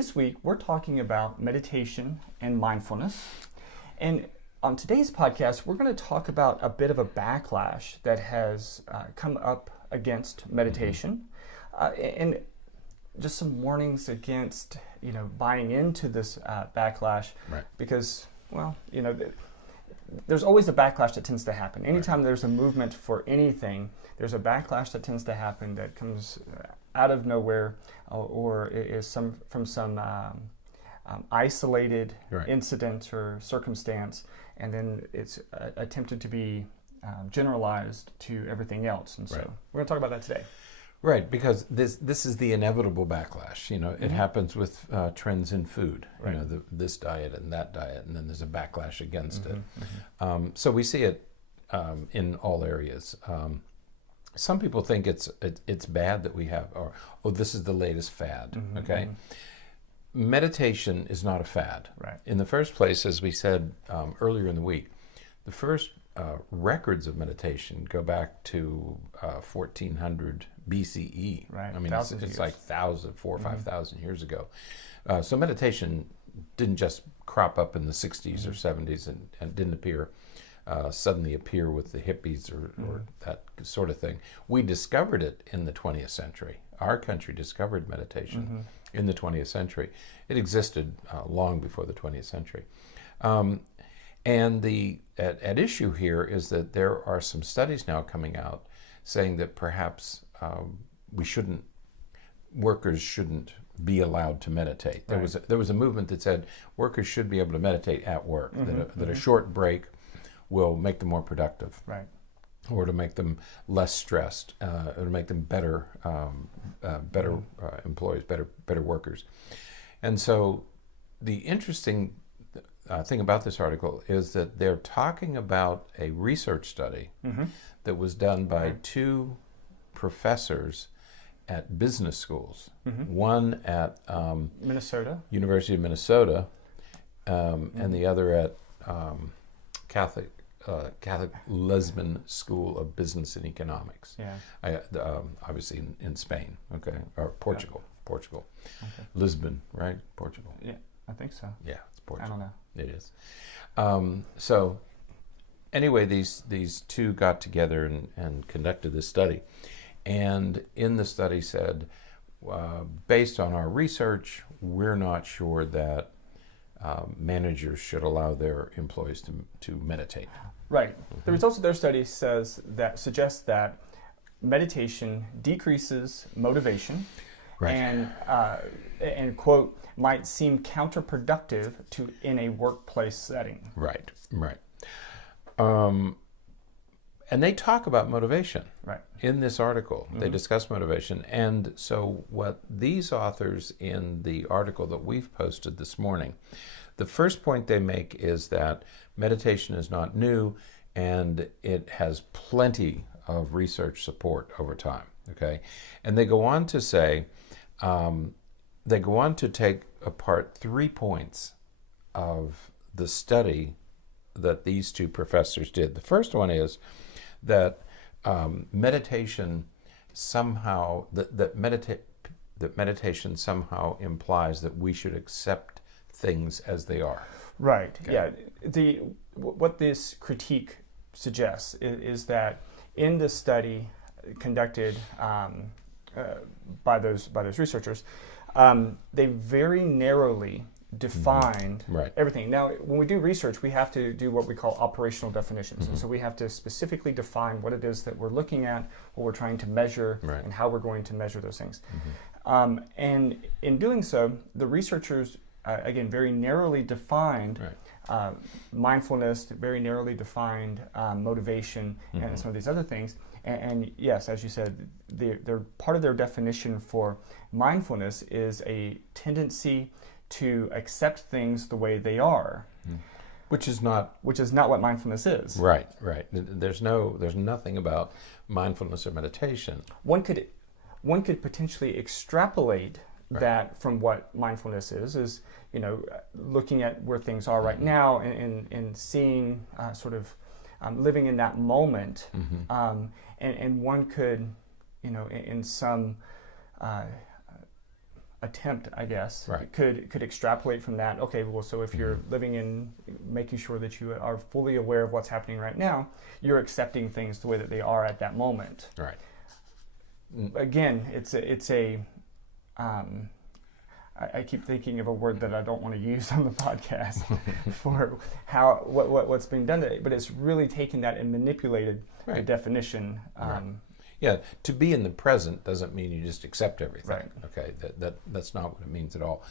This week, we're talking about meditation and mindfulness. And on today's podcast, we're going to talk about a bit of a backlash that has come up against meditation, and just some warnings against, buying into this backlash, Right. Because, there's always a backlash that tends to happen. Anytime there's a movement for anything, there's a backlash that tends to happen that comes out of nowhere, or is from some isolated incident or circumstance, and then it's attempted to be generalized to everything else. And so we're going to talk about that today. Right, because this is the inevitable backlash. It happens with trends in food. Right. This diet and that diet, and then there's a backlash against it. So we see it in all areas. Some people think it's bad that we have, this is the latest fad. Okay, meditation is not a fad. Right. In the first place, as we said earlier in the week, the first records of meditation go back to 1400 BCE. Right. I mean, it's like 4,000 or 5,000 years ago. So meditation didn't just crop up in the 60s or 70s and didn't suddenly appear with the hippies or that sort of thing. We discovered it in the 20th century. Our country discovered meditation in the 20th century. It existed long before the 20th century. And at issue here is that there are some studies now coming out saying that perhaps workers shouldn't be allowed to meditate. There was a movement that said workers should be able to meditate at work, that a short break will make them more productive, or to make them less stressed, or to make them better employees, better workers. And so the interesting thing about this article is that they're talking about a research study that was done by two professors at business schools, one at University of Minnesota, and the other at Catholic Lisbon School of Business and Economics. Obviously in Spain, or Portugal. Okay. Lisbon, right? Portugal. Yeah, I think so. Yeah, it's Portugal. I don't know. It is. So anyway, these two got together and conducted this study. And in the study said, based on our research, we're not sure that managers should allow their employees to meditate. Right. The results of their study suggest that meditation decreases motivation, and quote, might seem counterproductive in a workplace setting. Right. And they talk about motivation in this article. They discuss motivation. And so what these authors in the article that we've posted this morning, the first point they make is that meditation is not new and it has plenty of research support over time. Okay, and they go on to say, they go on to take apart 3 points of the study that these two professors did. The first one is that meditation somehow meditation somehow implies that we should accept things as they are. Right. Okay. Yeah. What this critique suggests is that in the study conducted by those researchers, they very narrowly defined everything. Now, when we do research, we have to do what we call operational definitions. And so we have to specifically define what it is that we're looking at, what we're trying to measure, and how we're going to measure those things. And in doing so, the researchers, again, very narrowly defined mindfulness, very narrowly defined motivation, and some of these other things. And yes, as you said, they're part of their definition for mindfulness is a tendency to accept things the way they are, which is not what mindfulness is. Right. There's nothing about mindfulness or meditation. One could potentially extrapolate that from what mindfulness is looking at where things are right now and seeing sort of living in that moment, and one could in some attempt, I guess, right. could extrapolate from that. Okay, well, so if you're living in making sure that you are fully aware of what's happening right now, you're accepting things the way that they are at that moment. Right. Again, I keep thinking of a word that I don't want to use on the podcast for what's being done today, but it's really taken that and manipulated the definition. Yeah, to be in the present doesn't mean you just accept everything. Right. Okay, that's not what it means at all.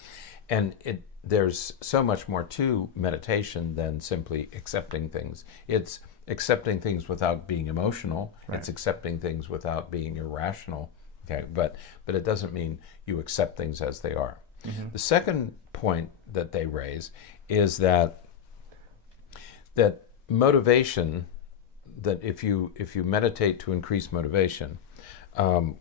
And there's so much more to meditation than simply accepting things. It's accepting things without being emotional. Right. It's accepting things without being irrational. Okay, but it doesn't mean you accept things as they are. Mm-hmm. The second point that they raise is that motivation, that if you meditate to increase motivation,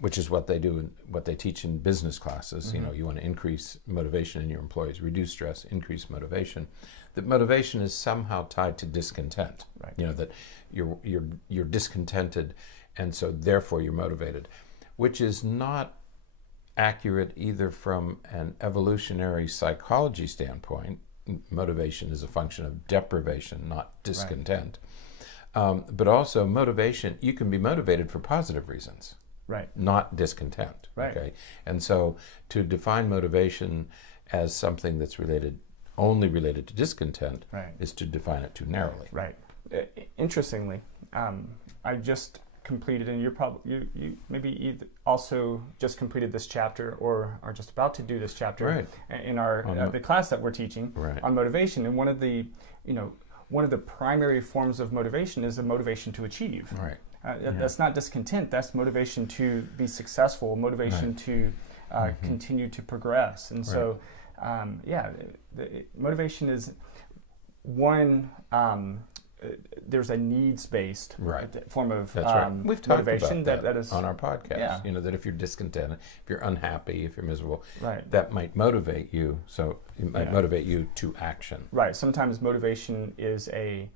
which is what they do, what they teach in business classes, mm-hmm. You want to increase motivation in your employees, reduce stress, increase motivation. That motivation is somehow tied to discontent. Right. That you're discontented, and so therefore you're motivated, which is not accurate either from an evolutionary psychology standpoint. Motivation is a function of deprivation, not discontent. Right. But also motivation, you can be motivated for positive reasons, right? Not discontent. Right. Okay. And so to define motivation as something that's only related to discontent, right, is to define it too narrowly. Right. Interestingly, I just completed, and you maybe also just completed this chapter or are just about to do this chapter, right, in our the class that we're teaching, right, on motivation. And one of the primary forms of motivation is the motivation to achieve. Right. That's not discontent. That's motivation to be successful. Motivation, right, to mm-hmm. continue to progress. And so, motivation is one. There's a needs-based, right, form of We've talked motivation about that is on our podcast. Yeah. That if you're discontented, if you're unhappy, if you're miserable, right, that might motivate you. So it might motivate you to action. Right. Sometimes motivation is a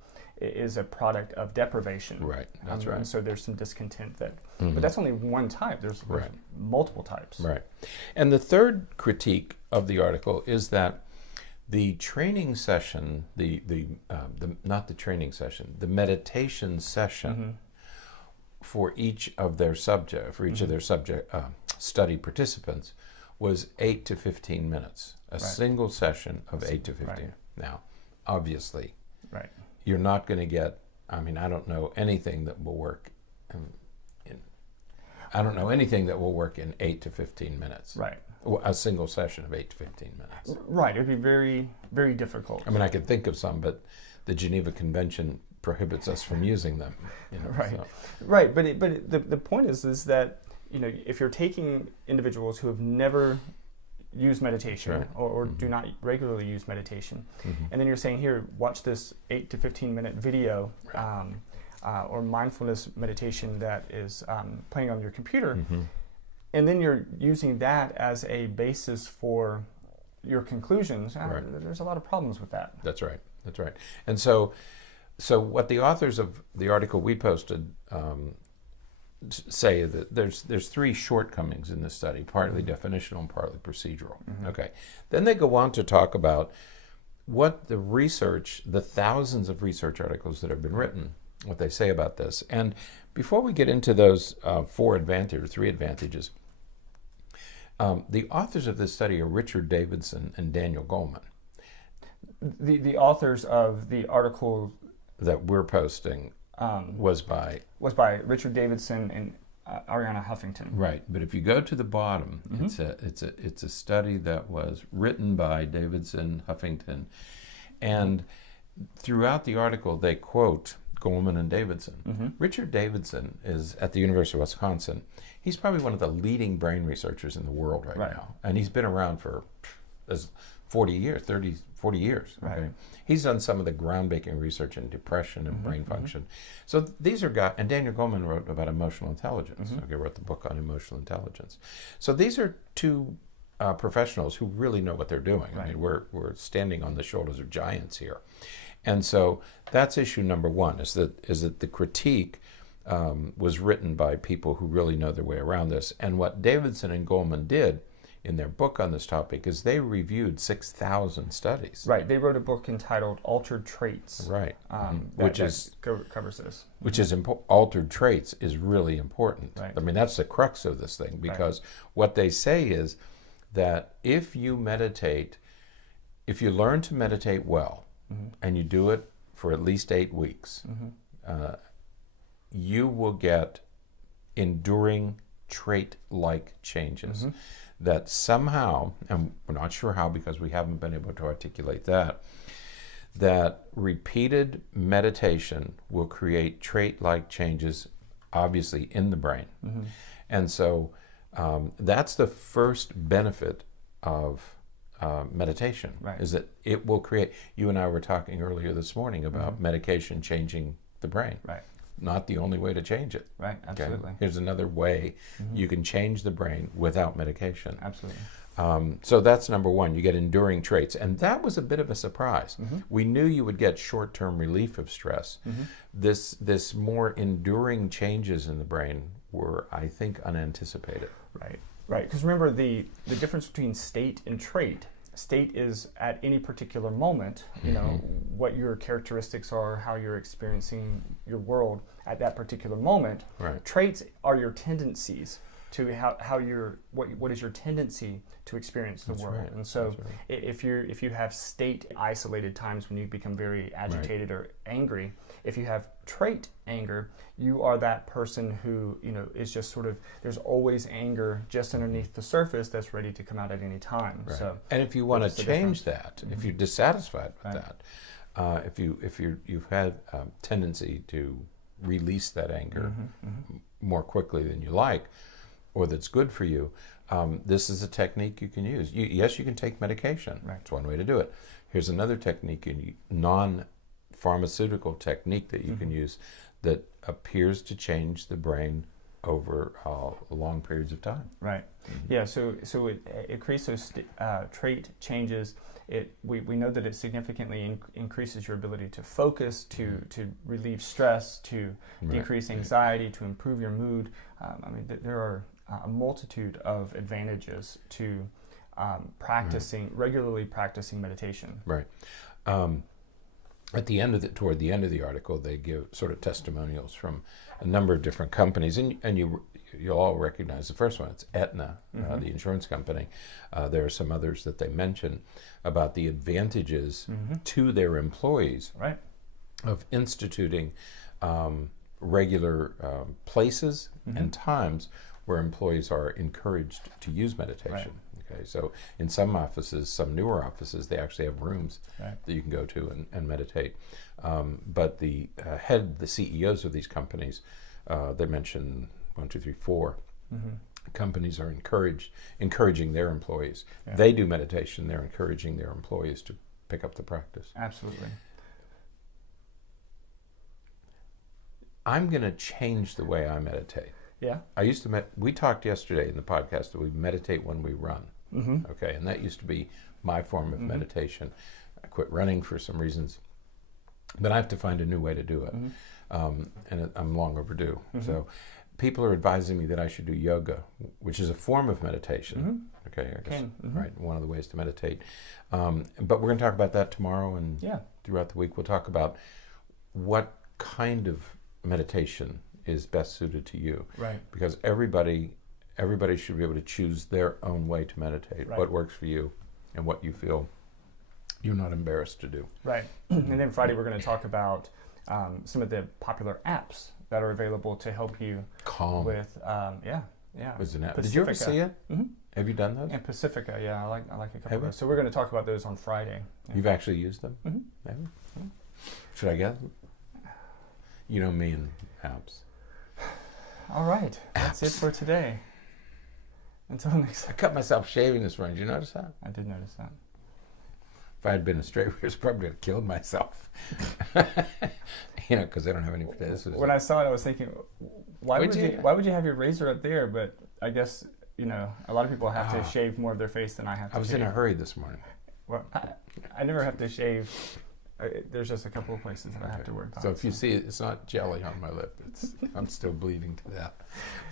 product of deprivation. Right. That's right. And so there's some discontent that, mm-hmm. but that's only one type. There's multiple types. Right. And the third critique of the article is that the training session, not the training session, the meditation session, mm-hmm. for each of their mm-hmm. Study participants was 8 to 15 minutes, a single session of 8 to 15. Right. Now, obviously, right, you're not going to get, I don't know anything that will work in 8 to 15 minutes. Right. A single session of 8 to 15 minutes. Right. It would be very, very difficult. I could think of some, but the Geneva Convention prohibits us from using them. Right. So. Right. But the point is that if you're taking individuals who have never used meditation, right, or mm-hmm. do not regularly use meditation, mm-hmm. and then you're saying, here, watch this 8 to 15 minute video, right, or mindfulness meditation that is playing on your computer. Mm-hmm. And then you're using that as a basis for your conclusions. Right. There's a lot of problems with that. That's right. And so what the authors of the article we posted say that there's three shortcomings in this study, partly mm-hmm. definitional and partly procedural. Mm-hmm. Okay. Then they go on to talk about what the thousands of research articles that have been written, what they say about this. And before we get into those three advantages, the authors of this study are Richard Davidson and Daniel Goleman. The authors of the article that we're posting was by Richard Davidson and Arianna Huffington. Right, but if you go to the bottom, mm-hmm. it's a study that was written by Davidson, Huffington, and throughout the article they quote Goleman and Davidson. Mm-hmm. Richard Davidson is at the University of Wisconsin. He's probably one of the leading brain researchers in the world right now. And he's been around for 40 years. Right. Okay? He's done some of the groundbreaking research in depression and mm-hmm. brain function. Mm-hmm. So these are guys, and Daniel Goleman wrote about emotional intelligence. Mm-hmm. Okay, wrote the book on emotional intelligence. So these are two professionals who really know what they're doing. Right. We're standing on the shoulders of giants here. And so that's issue number one, is that the critique was written by people who really know their way around this. And what Davidson and Goleman did in their book on this topic is they reviewed 6,000 studies. Right. They wrote a book entitled Altered Traits. Right. Covers this. Which is altered traits is really important. Right. I mean, that's the crux of this thing, because what they say is that if you meditate, if you learn to meditate well, and you do it for at least 8 weeks, you will get enduring trait-like changes that somehow, and we're not sure how because we haven't been able to articulate that repeated meditation will create trait-like changes, obviously, in the brain. And so that's the first benefit of meditation, is that it will create, you and I were talking earlier this morning about medication changing the brain. Right. Not the only way to change it. Right, absolutely. Okay? Here's another way you can change the brain without medication. Absolutely. So that's number one, you get enduring traits. And that was a bit of a surprise. We knew you would get short-term relief of stress. This more enduring changes in the brain were, I think, unanticipated. Right, right. Because remember, the difference between state and trait. State is at any particular moment, you know, what your characteristics are, how you're experiencing your world at that particular moment. Right. Traits are your tendencies to how you're, what is your tendency to experience the world. Right. And so if you have state isolated times when you become very agitated or angry, if you have trait anger, you are that person who, you know, is just sort of, there's always anger just underneath the surface that's ready to come out at any time. Right. So, and if you want to change that, if you're dissatisfied with that, if you've had a tendency to release that anger more quickly than you like, or that's good for you, this is a technique you can use. Yes, you can take medication. Right. It's one way to do it. Here's another technique, a non-pharmaceutical technique that you can use that appears to change the brain over long periods of time. Right. Yeah. So it creates those trait changes. We know that it significantly increases your ability to focus, to relieve stress, to decrease anxiety, to improve your mood. I mean, there are a multitude of advantages to regularly practicing meditation. Right. Toward the end of the article, they give sort of testimonials from a number of different companies, and you'll all recognize the first one. It's Aetna, the insurance company. There are some others that they mention about the advantages to their employees of instituting regular places and times where employees are encouraged to use meditation. Okay, so in some offices, some newer offices, they actually have rooms that you can go to and meditate. But the CEOs of these companies, they mention 1, 2, 3, 4 companies are encouraging their employees. They do meditation, they're encouraging their employees to pick up the practice. Absolutely. I'm going to change the way I meditate. Yeah. I used to we talked yesterday in the podcast that we meditate when we run. Okay, and that used to be my form of meditation. I quit running for some reasons, but I have to find a new way to do it, and I'm long overdue. So people are advising me that I should do yoga, which is a form of meditation. Okay, I guess, right, one of the ways to meditate. But we're going to talk about that tomorrow, and throughout the week we'll talk about what kind of meditation is best suited to you. Right. Because everybody should be able to choose their own way to meditate, what works for you and what you feel you're not embarrassed to do. Right. And then Friday we're going to talk about some of the popular apps that are available to help you calm with was an app. Did you ever see it? Have you done those? And Pacifica, I like a couple of those. So we're going to talk about those on Friday. You've actually used them? Maybe? Should I guess? You know me and apps. All right. That's it for today. Until next time. I cut myself shaving this morning. Did you notice that? I did notice that. If I had been a straight razor, I probably would have killed myself. Because I don't have any potatoes. When I saw it, I was thinking, why would you have your razor up there? But I guess, a lot of people have to shave more of their face than I have to. I was in a hurry this morning. Well, I never have to shave. There's just a couple of places that I have to work on. So if you see it, it's not jelly on my lip. I'm still bleeding to death.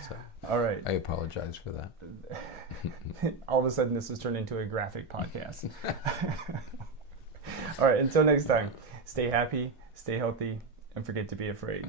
So all right. I apologize for that. All of a sudden, this has turned into a graphic podcast. All right, until next time, stay happy, stay healthy, and forget to be afraid.